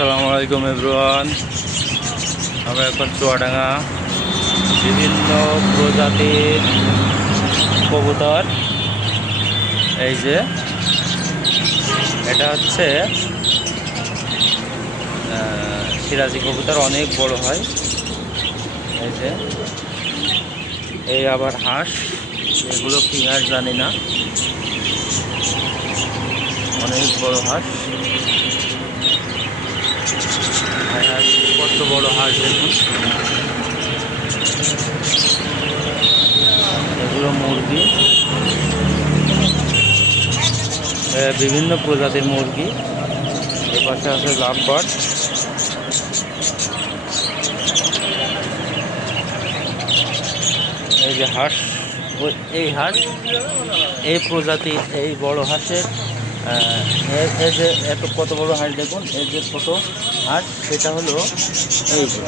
আসসালামু আলাইকুম এভরিওয়ান। আমরা এখন চুয়াডাঙ্গা বিভিন্ন প্রজাতির কবুতর। এই যে এটা হচ্ছে সিরাজি কবুতর, অনেক বড় হয়। এই যে এই আবার হাঁস, এগুলো কি হাঁস জানি না, অনেক বড় হাঁস। হাঁস কত বড় হাঁস দেখুন। এগুলো মুরগি, বিভিন্ন প্রজাতির মুরগি। এপাশে আছে লাভবার্ড। এই যে হাঁস, এই হাঁস এই প্রজাতির এই বড় হাঁসের এই যে কত বড় হাঁস দেখুন। এই যে ছোট হাঁস সেটা হলো এই যে